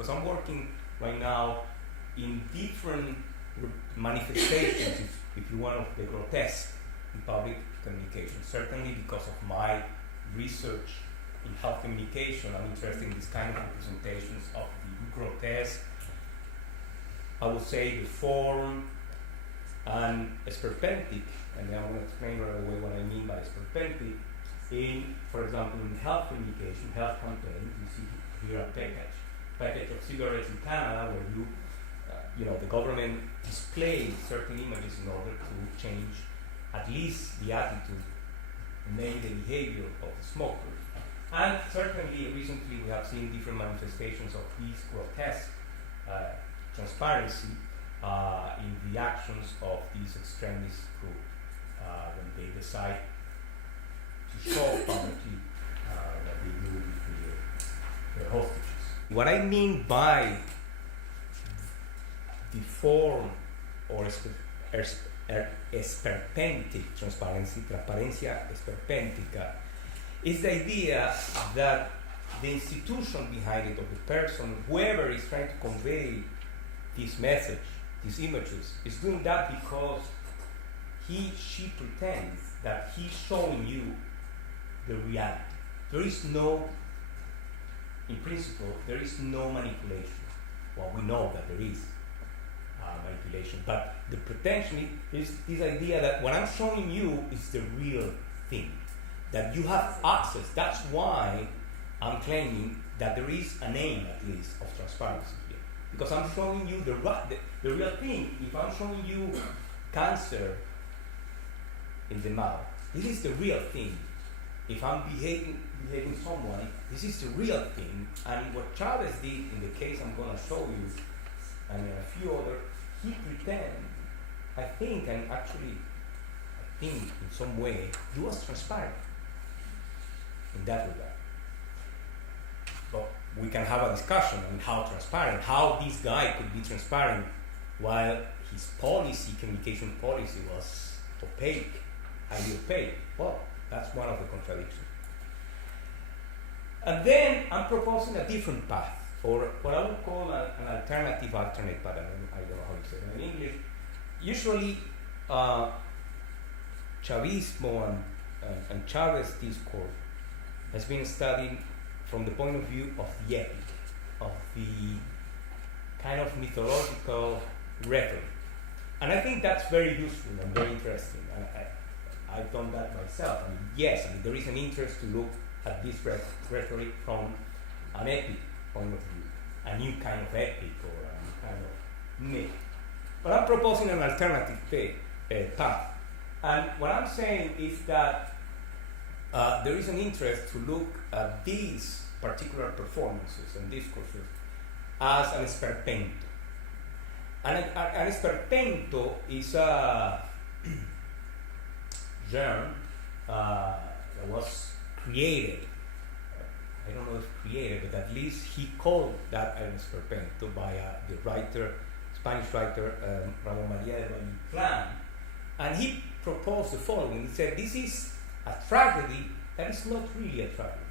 because I'm working right now in different manifestations, if you want, of the grotesque in public communication. Certainly because of my research in health communication, I'm interested in this kind of representations of the grotesque, I would say deformed and esperpentic, and then I'm going to explain right away what I mean by esperpentic. In, for example, in health communication, health campaigns, you see here a package of cigarettes in Canada where the government displays certain images in order to change at least the attitude, maybe the behavior of the smokers. And certainly recently we have seen different manifestations of this grotesque transparency in the actions of these extremist groups when they decide to show publicly that they do with their hostages. What I mean by deformed or esperpentic transparency, transparencia esperpéntica, is the idea that the institution behind it, of the person, whoever is trying to convey this message, these images, is doing that because she pretends that he's showing you the reality. There is no, in principle, there is no manipulation. Well, we know that there is manipulation, but the pretension is this idea that what I'm showing you is the real thing, that you have access. That's why I'm claiming that there is an aim, at least, of transparency here, because I'm showing you the real thing. If I'm showing you cancer in the mouth, this is the real thing. If I'm behaving someone, this is the real thing. And what Chávez did in the case I'm going to show you, and a few others, he pretends, I think in some way, he was transparent in that regard. But we can have a discussion on how transparent, how this guy could be transparent while his policy, communication policy, was opaque, highly opaque. Well, that's one of the contradictions. And then I'm proposing a different path, or what I would call an alternative alternate pattern. I don't know how you say it in English. Usually, Chavismo and Chávez discourse has been studied from the point of view of the epic, of the kind of mythological rhetoric. And I think that's very useful and very interesting. I've done that myself. Yes, there is an interest to look at this rhetoric from an epic point of view, a new kind of epic or a new kind of myth. But I'm proposing an alternative path. And what I'm saying is that there is an interest to look at these particular performances and discourses as an esperpento. And an esperpento is a genre that was created. I don't know if created, but at least he called that an esperpento by the writer, Spanish writer Ramón María de Valle-Inclán. And he proposed the following. He said, this is a tragedy that is not really a tragedy.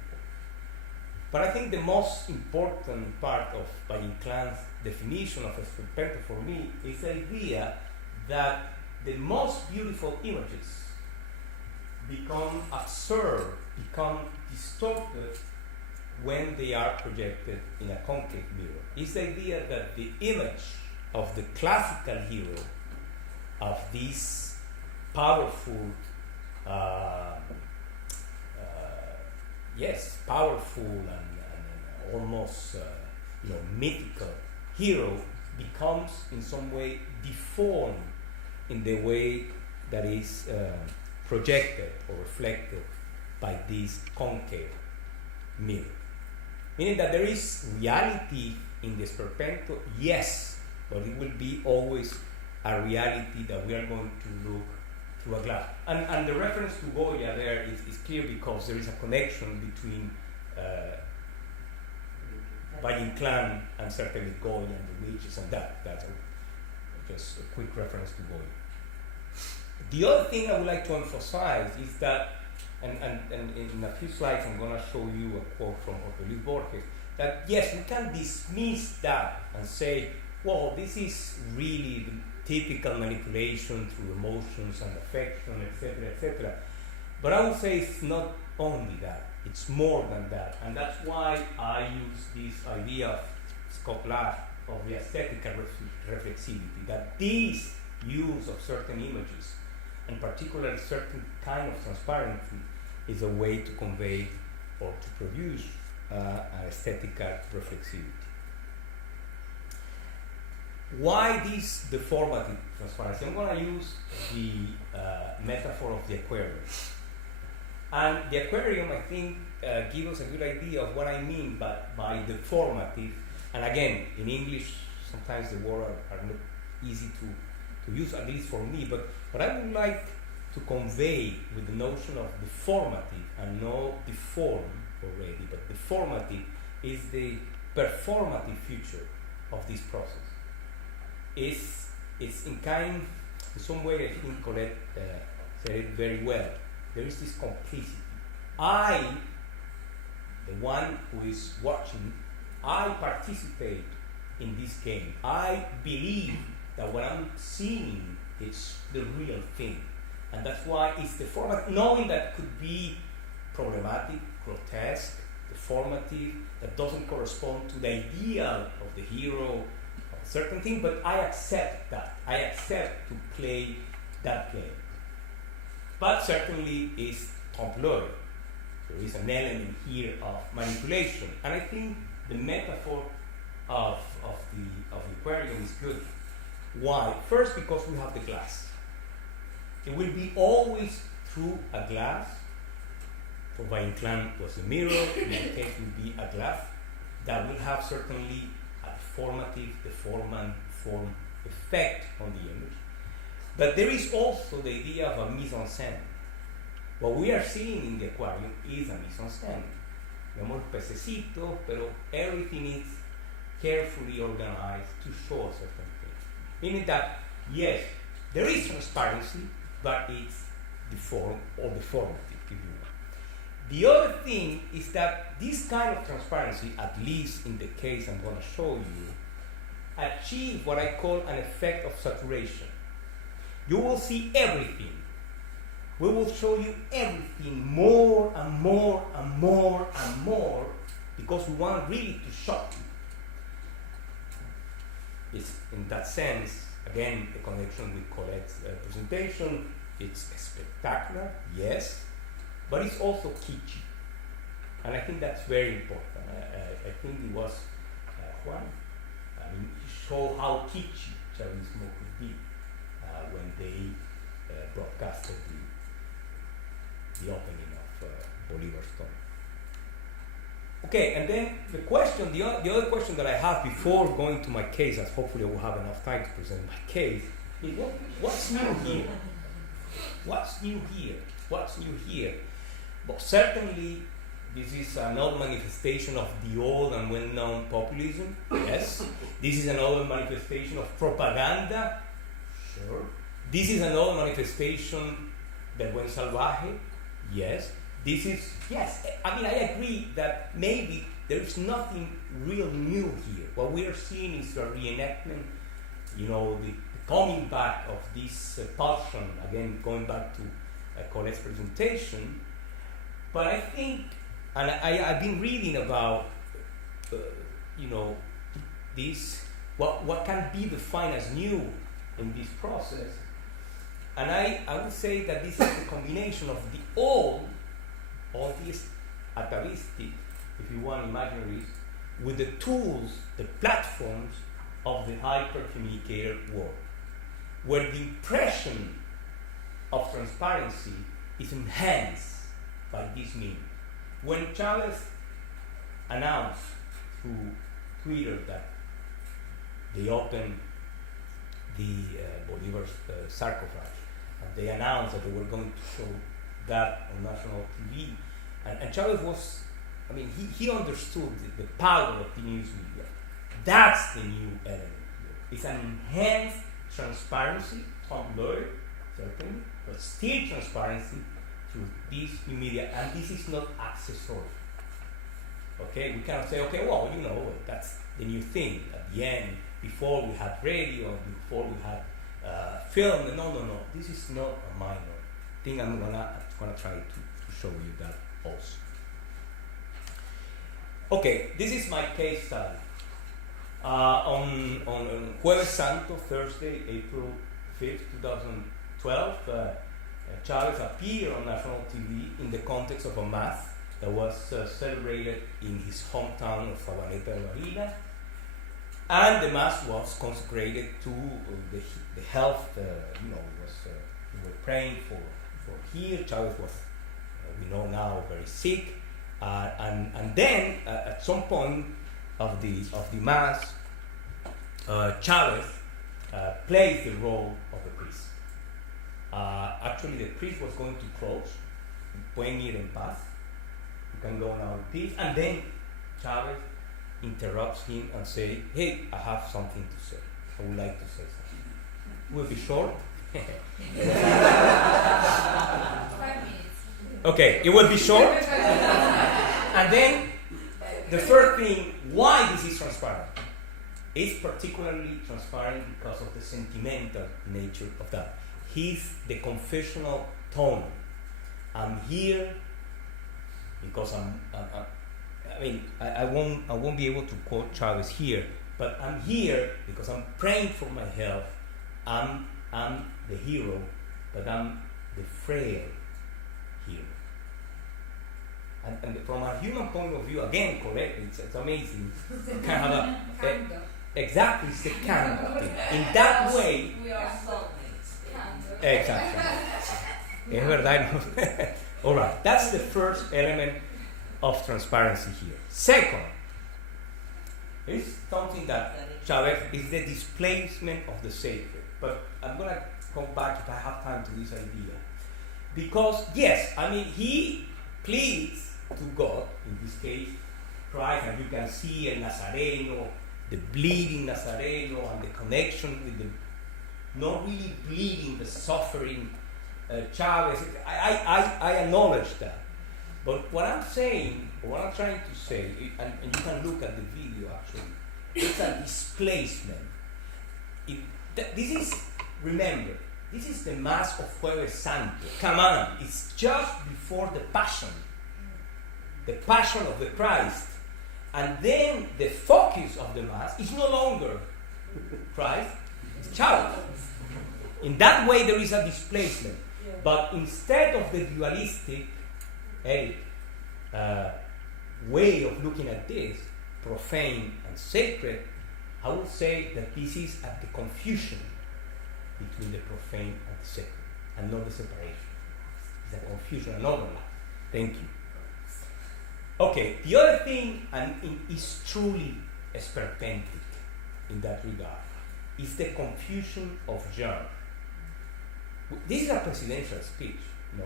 But I think the most important part of Valle-Inclán's definition of esperpento for me is the idea that the most beautiful images become absurd, become distorted when they are projected in a concave mirror. It's the idea that the image of the classical hero, of this powerful, powerful and almost mythical hero becomes in some way deformed in the way that is projected or reflected by this concave mirror. Meaning that there is reality in the esperpento, yes, but it will be always a reality that we are going to look through a glass. And the reference to Goya there is clear because there is a connection between Valle-Inclán and certainly Goya and the witches and that. That's just a quick reference to Goya. The other thing I would like to emphasize is that, and in a few slides I'm going to show you a quote from José Luis Borges, that yes, we can dismiss that and say, well, this is really the typical manipulation through emotions and affection, etc., etc. But I would say it's not only that, it's more than that. And that's why I use this idea of Scoplar, of the aesthetic reflexivity, that this use of certain images, and particularly certain kind of transparency, is a way to convey or to produce an aesthetic reflexivity. Why this deformative transparency? I'm going to use the metaphor of the aquarium. And the aquarium, I think, gives us a good idea of what I mean by deformative. And again, in English, sometimes the words are not easy to use, at least for me. But I would like to convey with the notion of deformative, and not deform already, but deformative is the performative future of this process. It's in some way, I think Colette said it very well. There is this complicity. I, the one who is watching, I participate in this game. I believe that what I'm seeing is the real thing. And that's why it's deformative, knowing that it could be problematic, grotesque, deformative, that doesn't correspond to the ideal of the hero, of a certain thing, but I accept that. I accept to play that game. But certainly is trompe-l'œil. There is an element here of manipulation. And I think the metaphor of the aquarium is good. Why? First, because we have the glass. It will be always through a glass. For Valle-Inclán was a mirror, in my case will be a glass that will have certainly a formative, deformant form effect on the image. But there is also the idea of a mise-en-scène. What we are seeing in the aquarium is a mise-en-scène. Vemos pececitos, pero everything is carefully organized to show a certain thing. Meaning that, yes, there is transparency, but it's deformed or deformative, if you want. The other thing is that this kind of transparency, at least in the case I'm going to show you, achieves what I call an effect of saturation. You will see everything. We will show you everything more and more and more and more, because we want really to shock you. It's in that sense, again, the connection with Colette's presentation, it's spectacular, yes, but it's also kitschy. And I think that's very important. I think it was Juan. I mean, he showed how kitschy Chavismo could be when they broadcasted the opening of Bolivar's tomb. Okay, and then the other question that I have before going to my case, as hopefully I will have enough time to present my case, is what's new here? What's new here? What's new here? But certainly, this is another manifestation of the old and well-known populism. Yes. This is another manifestation of propaganda. Sure. This is another manifestation del buen salvaje. Yes. This is, yes, I mean, I agree that maybe there is nothing real new here. What we are seeing is a reenactment, the coming back of this pulsion, again, going back to Colette's presentation. But I think, and I've been reading about, this, what can be defined as new in this process. And I would say that this is a combination of the old, all these atavistic, if you want, imaginaries, with the tools, the platforms of the hyper-communicator world, where the impression of transparency is enhanced by this means. When Chávez announced through Twitter that they opened the Bolivar's sarcophagus, and they announced that they were going to show that on national TV, and Chávez was, I mean, he understood the power of the news media. That's the new element here. It's an enhanced transparency, trompe-l'œil, certainly, but still transparency through this new media, and this is not accessory. Okay, we cannot say, okay, well, that's the new thing. At the end, before we had radio, before we had film. No. This is not a minor thing. I'm gonna try to show you that also. Okay, this is my case study. On Jueves Santo, Thursday, April 5th, 2012, Chávez appeared on national TV in the context of a mass that was celebrated in his hometown of Valle-Inclán, and the mass was consecrated to the health. We were praying for here. Chávez was, we know now, very sick, and then at some point of the mass, Chávez plays the role of the priest. Actually, the priest was going to close, pueden ir en paz, you can go now in peace, and then Chávez interrupts him and say, hey, I have something to say. I would like to say something. It will be short. 5 minutes. Okay, it will be short. And then the third thing, why this is transparent. It's particularly transparent because of the sentimental nature of that. He's the confessional tone. I'm here because I won't be able to quote Chávez here, but I'm here because I'm praying for my health. I'm the hero, but I'm the frail hero. And from a human point of view, again, correct, it's amazing. Kind of exactly, it's the kind of thing. In that way, we are soulmates. exactly. Es verdad. All right, that's the first element of transparency here. Second, is something that Chávez is the displacement of the sacred. But I'm going to come back, if I have time, to this idea. Because, yes, he pleads to God, in this case, Christ, and you can see a Nazareno, the bleeding Nazareno, and the connection with the not really bleeding, the suffering Chávez. I acknowledge that. But what I'm saying, what I'm trying to say, and you can look at the video actually, it's a displacement. Remember, this is the Mass of Jueves Santo. Come on, it's just before the Passion of the Christ. And then the focus of the Mass is no longer Christ, it's Chávez. In that way, there is a displacement. Yeah. But instead of the dualistic way of looking at this, profane and sacred, I would say that this is at the confusion between the profane and the sacred, and not the separation. It's a confusion, an overlap. Thank you. Okay, the other thing, and is truly esperpentic in that regard, is the confusion of genre. This is a presidential speech, no?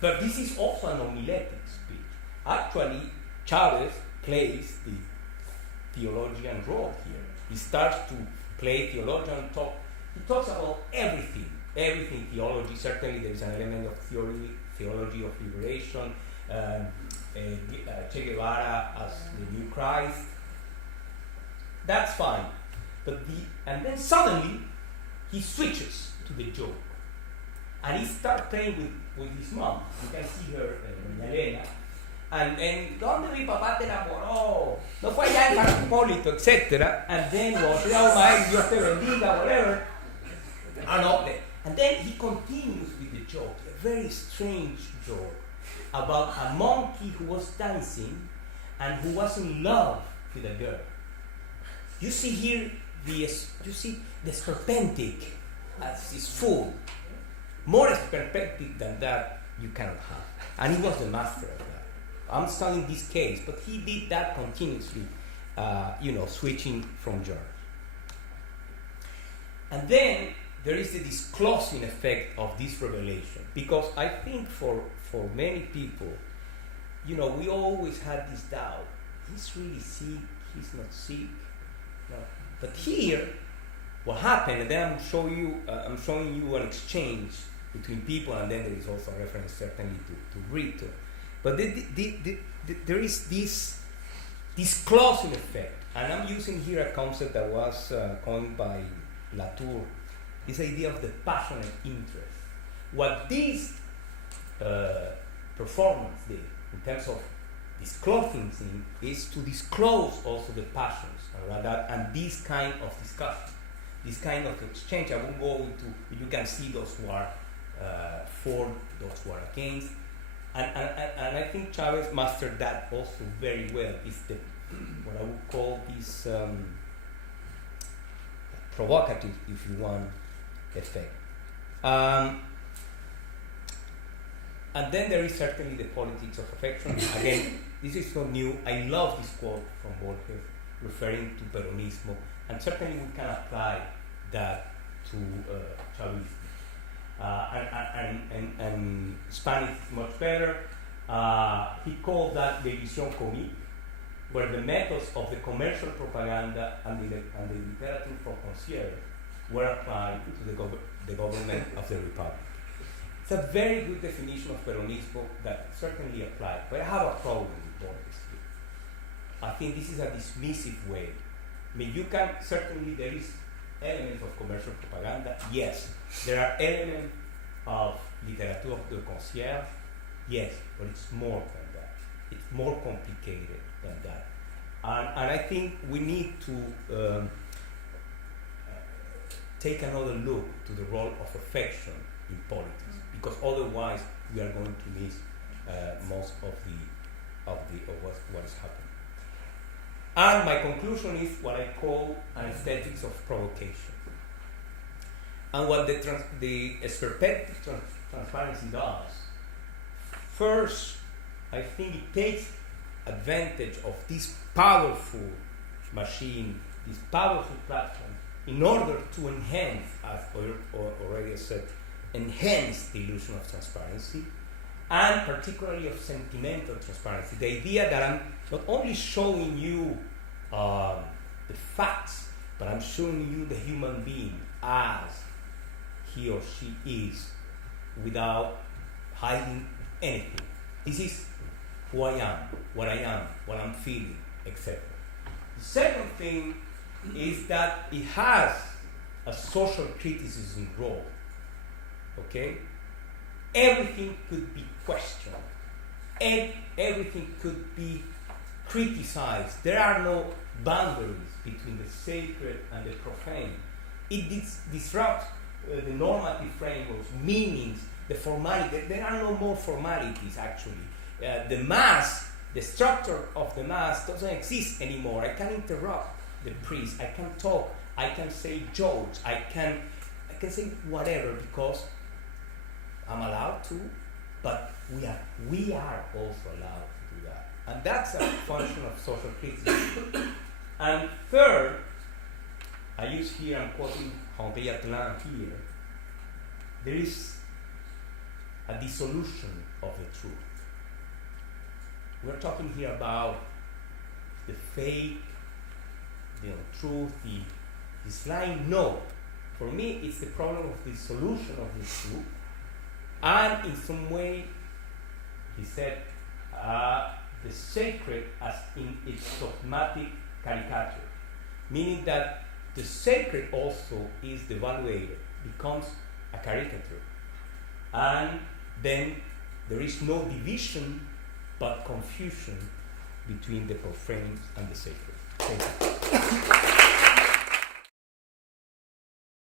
But this is also an homiletic speech. Actually, Chávez plays the theologian role here. He starts to play theologian talk. He talks about everything theology. Certainly there is an element of theology of liberation, Che Guevara as the new Christ. That's fine. And then suddenly he switches to the joke. And he starts playing with his mom. You can see her, Elena. And ¿dónde mi papá te enamoró? No fue allá en Caracólito, etc. And then Dios te bendiga, whatever. And then he continues with the joke, a very strange joke about a monkey who was dancing and who was in love with a girl. You see here the esperpentic as is full. More esperpentic than that you cannot have. And he was the master of that. I'm studying this case, but he did that continuously, switching from genres. And then there is the disclosing effect of this revelation, because I think for many people, we always had this doubt. He's really sick, he's not sick. No. But here, what happened, and then I'm showing you an exchange between people, and then there is also a reference certainly to rhetorical. But there is this closing effect, and I'm using here a concept that was coined by Latour, this idea of the passionate interest. What this performance did in terms of disclosing things is to disclose also the passions and this kind of discussion, this kind of exchange. I won't go into, you can see those who are for, those who are against. And I think Chavez mastered that also very well. It's the what I would call this provocative, if you want, effect. And then there is certainly the politics of affection. Again, this is not new. I love this quote from Borges referring to Peronismo, and certainly we can apply that to Chavismo. And Spanish is much better. He called that the vision comique, where the methods of the commercial propaganda and the literature for concierge were applied to the government of the Republic. It's a very good definition of Peronismo that certainly applies, but I have a problem with Borges here. I think this is a dismissive way. I mean, you can, certainly there is elements of commercial propaganda, yes. There are elements of literature de concierge, yes, but it's more than that. It's more complicated than that. And I think we need to take another look to the role of affection in politics, because otherwise we are going to miss most of what is happening. And my conclusion is what I call an aesthetics of provocation. And what the esperpentic transparency does, first, I think it takes advantage of this powerful machine, this powerful platform, in order to enhance, as already said, enhance the illusion of transparency, and particularly of sentimental transparency. The idea that I'm not only showing you the facts, but I'm showing you the human being as he or she is, without hiding anything. This is who I am, what I'm feeling, etc. The second thing is that it has a social criticism role. Okay? Everything could be questioned. Everything could be criticized. There are no boundaries between the sacred and the profane. It disrupts the normative frameworks, meanings, the formality. There are no more formalities, actually. The mass, the structure of the mass doesn't exist anymore. I can interrupt the priest. I can talk. I can say jokes. I can say whatever because I'm allowed to, but we are also allowed to do that. And that's a function of social criticism. And third, I use here, I'm quoting Valle-Inclán here, there is a dissolution of the truth. We're talking here about the fake, the untruth, this lying. No. For me, it's the problem of the dissolution of the truth. And in some way, he said, the sacred as in its dogmatic caricature, meaning that the sacred also is devaluated, becomes a caricature. And then there is no division but confusion between the profane and the sacred. Thank you.